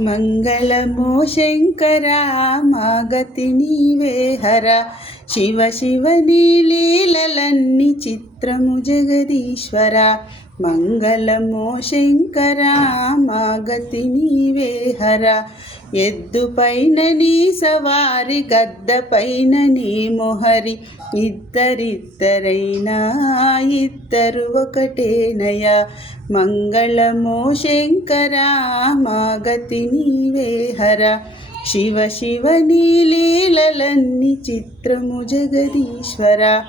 మంగళమో శంకరా మాగతి నీవే హర. శివ శివ నీ లీలలన్నీ చిత్రము జగదీశ్వర. మంగళమో శంకరా మాగతి నీవే హర. ఎద్దు పైన నీ సవారి, గద్ద పైన నీ మొహరి, ఇద్దరిద్దరైనా ఇద్దరు ఒకటేనయ. మంగళమో శంకరా మాగతి నీవే హర. శివ శివ నీ లీలలన్నీ చిత్రము జగదీశ్వర.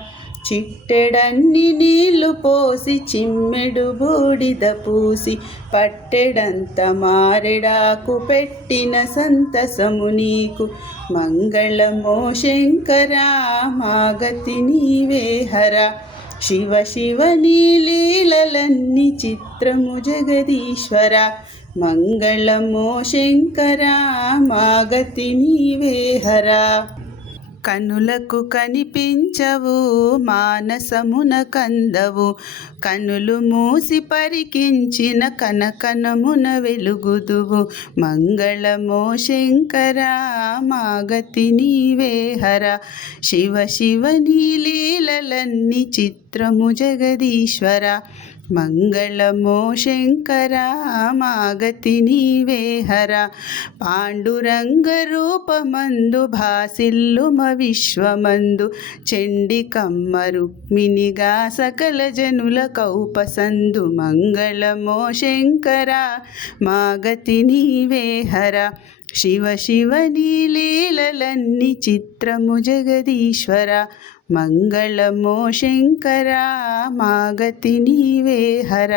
చిట్టెడన్ని నీళ్లు పోసి చిమ్మెడు బూడిద పూసి, పట్టెడంత మారెడాకు పెట్టిన సంతసము నీకు. మంగళమో శంకరా మాగతి నీవే హర. శివ శివ నీ లీలలన్నీ చిత్రము జగదీశ్వర. మంగళమో శంకరా మాగతి నీవే హర. కనులకు కనిపించవు మానసమున కందవు, కనులు మూసి పరికించిన కనకనమున వెలుగుదువు. మంగళమో శంకరా మాగతి నీవే హర. శివ శివ నీ లీలలన్నీ చిత్రము జగదీశ్వర. మంగళమో శంకరా మాగతి నీవే హర. పాండురంగ రూపమందు భాసిల్లుమ విశ్వమందు, చండికమ్మ రుక్మిణిగా సకల జనుల కౌపసందు. మంగళమో శంకరా మాగతి నీవే హర. శివ శివ నీ లీలలన్నీ చిత్రము జగదీశ్వర. మంగళమో శంకరా మాగతి నీవే హర.